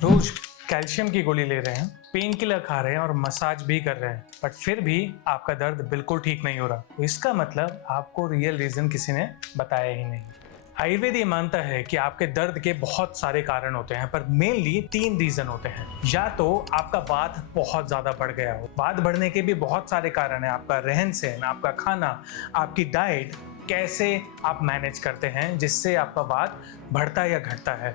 रोज calcium की गोली ले रहे हैं, पेन किलर खा रहे हैं और मसाज भी कर रहे हैं, बट फिर भी आपका दर्द बिल्कुल ठीक नहीं हो रहा। तो इसका मतलब आपको रियल रीजन किसी ने बताया ही नहीं। आयुर्वेद ये मानता है कि आपके दर्द के बहुत सारे कारण होते हैं, पर मेनली 3 रीजन होते हैं। या तो आपका वात बहुत ज्यादा बढ़ गया हो। वात बढ़ने के भी बहुत सारे कारण हैं। आपका रहन सहन, आपका खाना, आपकी डाइट, कैसे आप मैनेज करते हैं जिससे आपका वात बढ़ता या घटता है।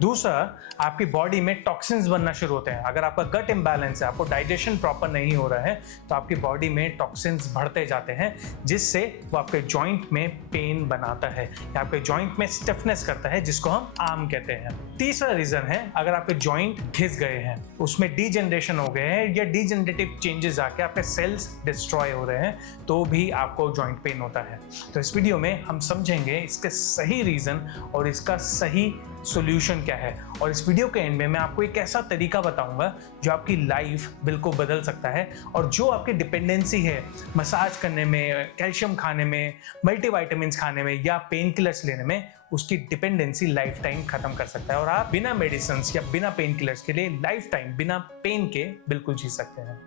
दूसरा, आपकी बॉडी में टॉक्सिन्स बनना शुरू होते हैं। अगर आपका गट इम्बैलेंस है, आपको डाइजेशन प्रॉपर नहीं हो रहा है, तो आपकी बॉडी में टॉक्सिन्स बढ़ते जाते हैं, जिससे वो आपके जॉइंट में पेन बनाता है या आपके जॉइंट में स्टिफनेस करता है, जिसको हम आर्म कहते हैं। तीसरा रीजन है, अगर आपके जॉइंट घिस गए हैं, उसमें डीजनरेशन हो गए हैं या डीजनरेटिव चेंजेस आके आपके सेल्स डिस्ट्रॉय हो रहे हैं, तो भी आपको जॉइंट पेन होता है। तो इस वीडियो में हम समझेंगे इसके सही रीजन और इसका सही सॉल्यूशन क्या है। और इस वीडियो के एंड में मैं आपको एक ऐसा तरीका बताऊंगा जो आपकी लाइफ बिल्कुल बदल सकता है और जो आपकी डिपेंडेंसी है मसाज करने में, कैल्शियम खाने में, मल्टीविटामिन्स खाने में या पेन किलर्स लेने में, उसकी डिपेंडेंसी लाइफ टाइम खत्म कर सकता है और आप बिना मेडिसिन या बिना पेन किलर्स के लिए लाइफ टाइम बिना पेन के बिल्कुल जी सकते हैं।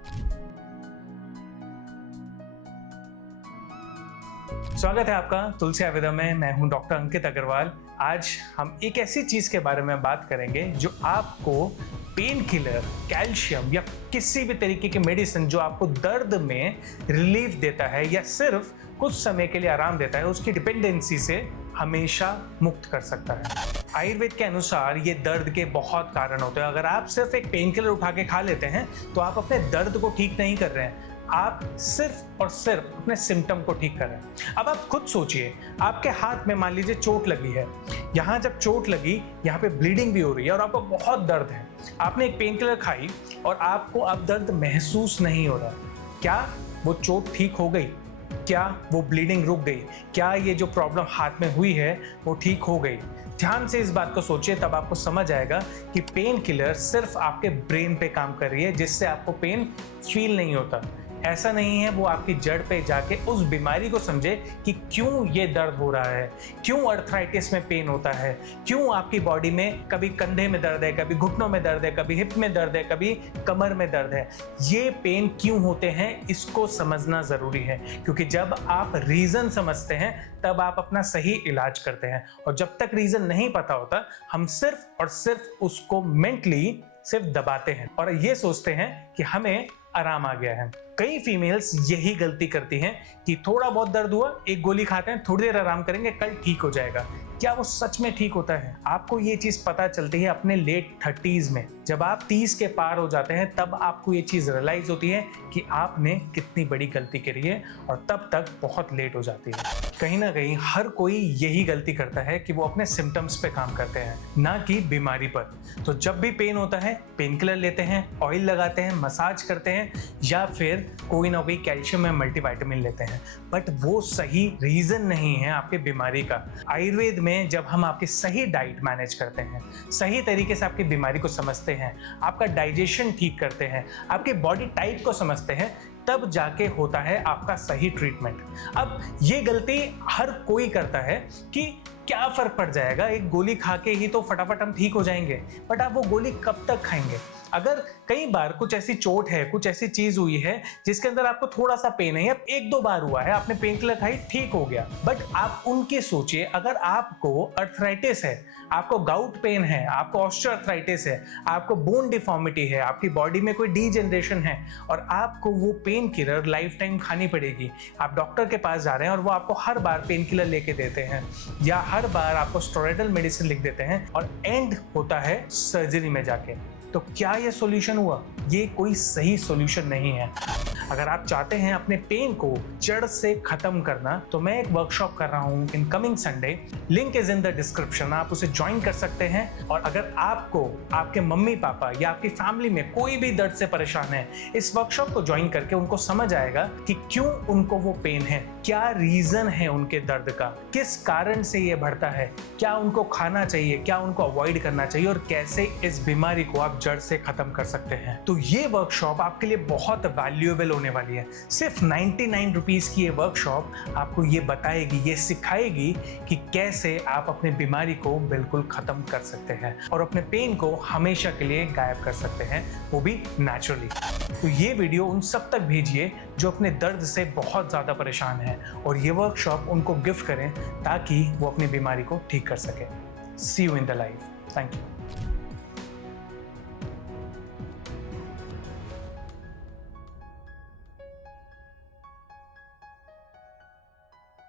स्वागत है आपका तुलसी आयुर्वेदा में। मैं हूं डॉक्टर अंकित अग्रवाल। आज हम एक ऐसी चीज के बारे में बात करेंगे जो आपको पेन किलर, कैल्शियम या किसी भी तरीके की मेडिसिन जो आपको दर्द में रिलीफ देता है या सिर्फ कुछ समय के लिए आराम देता है, उसकी डिपेंडेंसी से हमेशा मुक्त कर सकता है। आयुर्वेद के अनुसार ये दर्द के बहुत कारण होते हैं। अगर आप सिर्फ एक पेन किलर उठा के खा लेते हैं तो आप अपने दर्द को ठीक नहीं कर रहे हैं, आप सिर्फ और सिर्फ अपने सिम्टम को ठीक कर रहे हैं। अब आप खुद सोचिए, आपके हाथ में मान लीजिए चोट लगी है, यहाँ जब चोट लगी यहाँ पे ब्लीडिंग भी हो रही है और आपको बहुत दर्द है। आपने एक पेन किलर खाई और आपको अब दर्द महसूस नहीं हो रहा। क्या वो चोट ठीक हो गई? क्या वो ब्लीडिंग रुक गई? क्या ये जो प्रॉब्लम हाथ में हुई है वो ठीक हो गई? ध्यान से इस बात को सोचिए, तब आपको समझ आएगा कि पेन किलर सिर्फ आपके ब्रेन पे काम कर रही है, जिससे आपको पेन फील नहीं होता। ऐसा नहीं है, वो आपकी जड़ पे जाके उस बीमारी को समझे कि क्यों ये दर्द हो रहा है, क्यों अर्थराइटिस में पेन होता है, क्यों आपकी बॉडी में कभी कंधे में दर्द है, कभी घुटनों में दर्द है, कभी हिप में दर्द है, कभी कमर में दर्द है। ये पेन क्यों होते हैं, इसको समझना जरूरी है, क्योंकि जब आप रीजन समझते हैं तब आप अपना सही इलाज करते हैं। और जब तक रीजन नहीं पता होता, हम सिर्फ और सिर्फ उसको मेंटली सिर्फ दबाते हैं और ये सोचते हैं कि हमें आराम आ गया है। कई फीमेल्स यही गलती करती हैं कि थोड़ा बहुत दर्द हुआ, एक गोली खाते हैं, थोड़ी देर आराम करेंगे, कल ठीक हो जाएगा। क्या वो सच में ठीक होता है? आपको ये चीज पता चलती है अपने लेट 30s में। जब आप 30 के पार हो जाते हैं तब आपको ये चीज रियलाइज होती है कि आपने कितनी बड़ी गलती करी है, और तब तक बहुत लेट हो जाती है। कहीं ना कहीं हर कोई यही गलती करता है कि वो अपने सिम्टम्स पे काम करते हैं, ना कि बीमारी पर। तो जब भी पेन होता है, पेन किलर लेते हैं, ऑयल लगाते हैं, मसाज करते हैं या फिर कोई ना कोई कैल्शियम या मल्टीविटामिन लेते हैं, बट वो सही रीजन नहीं है आपके बीमारी का। आयुर्वेद में जब हम आपकी सही डाइट मैनेज करते हैं, सही तरीके से आपकी बीमारी को समझते हैं, आपका डाइजेशन ठीक करते हैं, आपकी बॉडी टाइप को समझते हैं, तब जाके होता है आपका सही ट्रीटमेंट। अब ये गलती हर कोई करता है कि क्या फर्क पड़ जाएगा, एक गोली खा के ही तो फटाफट हम ठीक हो जाएंगे। बट आप वो गोली कब तक खाएंगे? अगर कई बार कुछ ऐसी चोट है, कुछ ऐसी चीज हुई है जिसके अंदर आपको थोड़ा सा पेन है, या 1-2 बार हुआ है, आपने पेन किलर खाई, ठीक हो गया, बट आप उनके सोचिए, अगर आपको अर्थराइटिस है, आपको गाउट पेन है, आपको ऑस्टियोआर्थराइटिस है, आपको बोन डिफॉर्मिटी है, आपकी बॉडी में कोई डीजनरेशन है और आपको वो पेन किलर लाइफ टाइम खानी पड़ेगी। आप डॉक्टर के पास जा रहे हैं और वो आपको हर बार पेन किलर लेके देते हैं या हर बार आपको स्टेरॉइडल मेडिसिन लिख देते हैं और एंड होता है सर्जरी में जाके। तो क्या ये सॉल्यूशन हुआ? ये कोई सही सॉल्यूशन नहीं है। अगर आप चाहते हैं अपने पेन को जड़ से खत्म करना, तो मैं एक वर्कशॉप कर रहा हूँ in coming Sunday. Link is in the description, आप उसे ज्वाइन कर सकते हैं। और अगर आपको आपके मम्मी पापा या आपकी फैमिली में कोई भी दर्द से परेशान है, इस वर्कशॉप को ज्वाइन करके उनको समझ आएगा कि क्यों उनको वो पेन है, क्या रीजन है उनके दर्द का, किस कारण से ये बढ़ता है, क्या उनको खाना चाहिए, क्या उनको अवॉइड करना चाहिए और कैसे इस बीमारी को आप जड़ से खत्म कर सकते हैं। तो ये वर्कशॉप आपके लिए बहुत वैल्यूएबल होने वाली है। सिर्फ 99 रुपीज़ की ये वर्कशॉप आपको ये बताएगी, ये सिखाएगी कि कैसे आप अपनी बीमारी को बिल्कुल ख़त्म कर सकते हैं और अपने पेन को हमेशा के लिए गायब कर सकते हैं, वो भी नेचुरली। तो ये वीडियो उन सब तक भेजिए जो अपने दर्द से बहुत ज़्यादा परेशान हैं और ये वर्कशॉप उनको गिफ्ट करें ताकि वो अपनी बीमारी को ठीक कर सकें। See you in the life. Thank you.